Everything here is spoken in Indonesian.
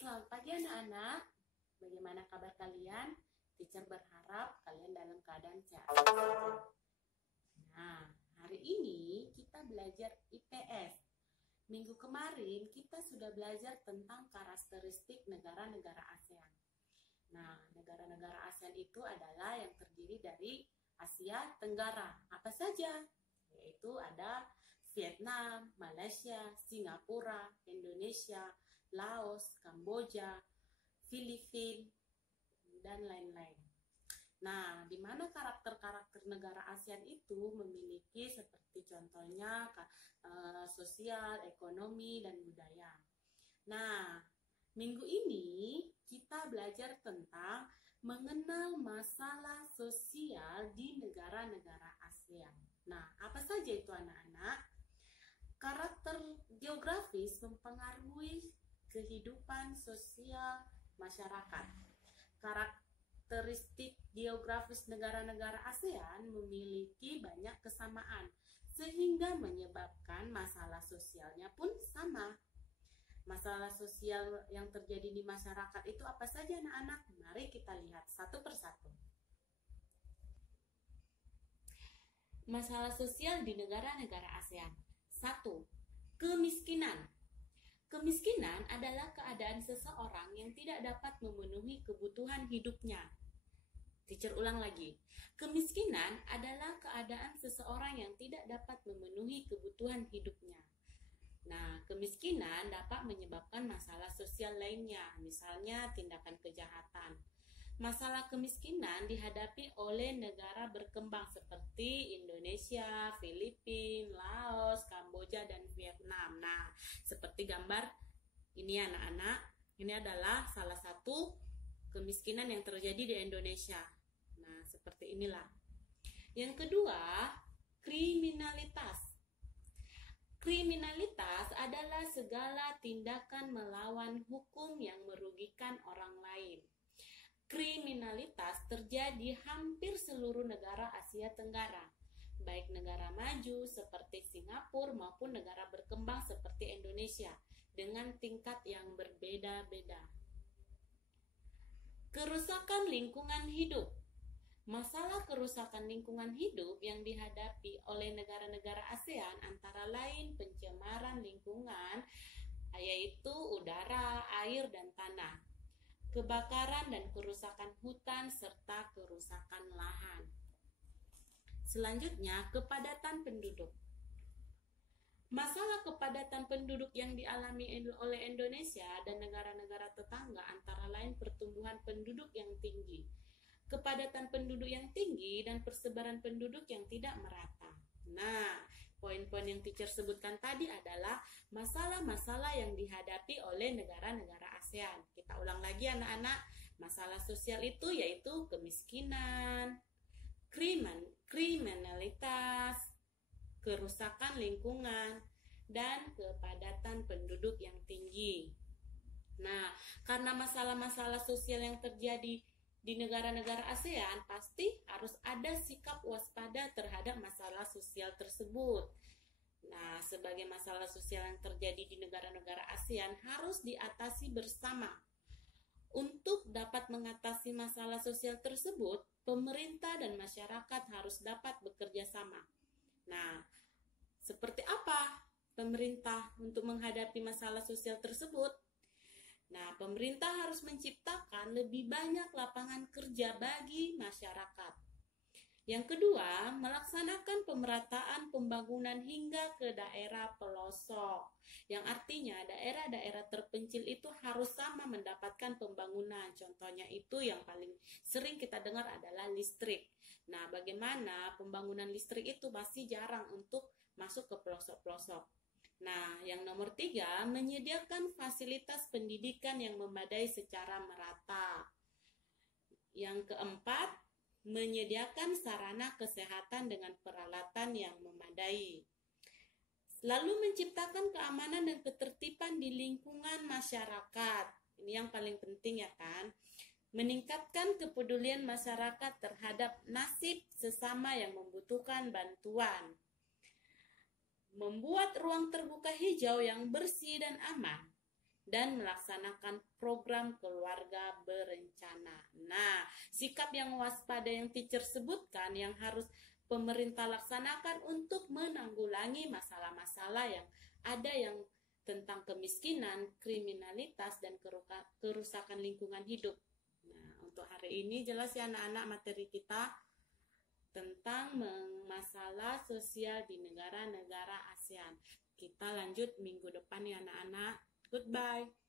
Selamat pagi anak-anak. Bagaimana kabar kalian? Teacher berharap kalian dalam keadaan sehat. Nah, hari ini kita belajar IPS. Minggu kemarin kita sudah belajar tentang karakteristik negara-negara ASEAN. Nah, negara-negara ASEAN itu adalah yang terdiri dari Asia Tenggara. Apa saja? Yaitu ada Vietnam, Malaysia, Singapura, Indonesia, Laos, Kamboja, Filipina, dan lain-lain. Nah, di mana karakter-karakter negara ASEAN itu memiliki seperti contohnya sosial, ekonomi, dan budaya. Nah, minggu ini kita belajar tentang mengenal masalah sosial di negara-negara ASEAN. Nah, apa saja itu anak-anak? Karakter geografis mempengaruhi kehidupan sosial masyarakat. Karakteristik geografis negara-negara ASEAN memiliki banyak kesamaan, sehingga menyebabkan masalah sosialnya pun sama. Masalah sosial yang terjadi di masyarakat itu apa saja anak-anak? Mari kita lihat satu persatu. Masalah sosial di negara-negara ASEAN. 1. Kemiskinan. Kemiskinan adalah keadaan seseorang yang tidak dapat memenuhi kebutuhan hidupnya. Teacher ulang lagi. Kemiskinan adalah keadaan seseorang yang tidak dapat memenuhi kebutuhan hidupnya. Nah, kemiskinan dapat menyebabkan masalah sosial lainnya, misalnya tindakan kejahatan. Masalah kemiskinan dihadapi oleh negara berkembang seperti Indonesia, Filipina, Laos, Kamboja, dan Vietnam. Nah, seperti gambar ini anak-anak, ini adalah salah satu kemiskinan yang terjadi di Indonesia. Nah, seperti inilah. Yang kedua, kriminalitas. Kriminalitas adalah segala tindakan melawan hukum yang merugikan orang lain. Kriminalitas terjadi hampir seluruh negara Asia Tenggara, baik negara maju seperti Singapura maupun negara berkembang seperti Indonesia, dengan tingkat yang berbeda-beda. Kerusakan lingkungan hidup. Masalah kerusakan lingkungan hidup yang dihadapi oleh negara-negara ASEAN antara lain pencemaran lingkungan, yaitu udara, air, dan tanah, kebakaran dan kerusakan hutan, serta kerusakan lahan. Selanjutnya, kepadatan penduduk. Masalah kepadatan penduduk yang dialami oleh Indonesia dan negara-negara tetangga antara lain pertumbuhan penduduk yang tinggi, kepadatan penduduk yang tinggi, dan persebaran penduduk yang tidak merata. Nah, poin-poin yang teacher sebutkan tadi adalah masalah-masalah yang dihadapi oleh negara-negara ASEAN. Kita ulang lagi anak-anak, masalah sosial itu yaitu kemiskinan, kriminalitas, kerusakan lingkungan, dan kepadatan penduduk yang tinggi. Nah, karena masalah-masalah sosial yang terjadi di negara-negara ASEAN, pasti harus ada sikap waspada terhadap masalah sosial tersebut. Nah, sebagai masalah sosial yang terjadi di negara-negara ASEAN harus diatasi bersama. Untuk dapat mengatasi masalah sosial tersebut, pemerintah dan masyarakat harus dapat bekerja sama. Nah, seperti apa pemerintah untuk menghadapi masalah sosial tersebut? Nah, pemerintah harus menciptakan lebih banyak lapangan kerja bagi masyarakat. Yang kedua, melaksanakan pemerataan pembangunan hingga ke daerah pelosok. Yang artinya daerah-daerah terpencil itu harus sama mendapatkan pembangunan. Contohnya itu yang paling sering kita dengar adalah listrik. Nah, bagaimana pembangunan listrik itu masih jarang untuk masuk ke pelosok-pelosok. Nah, yang nomor 3, menyediakan fasilitas pendidikan yang memadai secara merata. Yang keempat, menyediakan sarana kesehatan dengan peralatan yang memadai. Lalu menciptakan keamanan dan ketertiban di lingkungan masyarakat. Ini yang paling penting ya kan? Meningkatkan kepedulian masyarakat terhadap nasib sesama yang membutuhkan bantuan. Membuat ruang terbuka hijau yang bersih dan aman. dan melaksanakan program keluarga berencana. Nah, sikap yang waspada yang teacher sebutkan yang harus pemerintah laksanakan untuk menanggulangi masalah-masalah yang ada yang tentang kemiskinan, kriminalitas, dan kerusakan lingkungan hidup. Nah, untuk hari ini jelas ya anak-anak materi kita tentang masalah sosial di negara-negara ASEAN. Kita lanjut minggu depan ya anak-anak. Goodbye.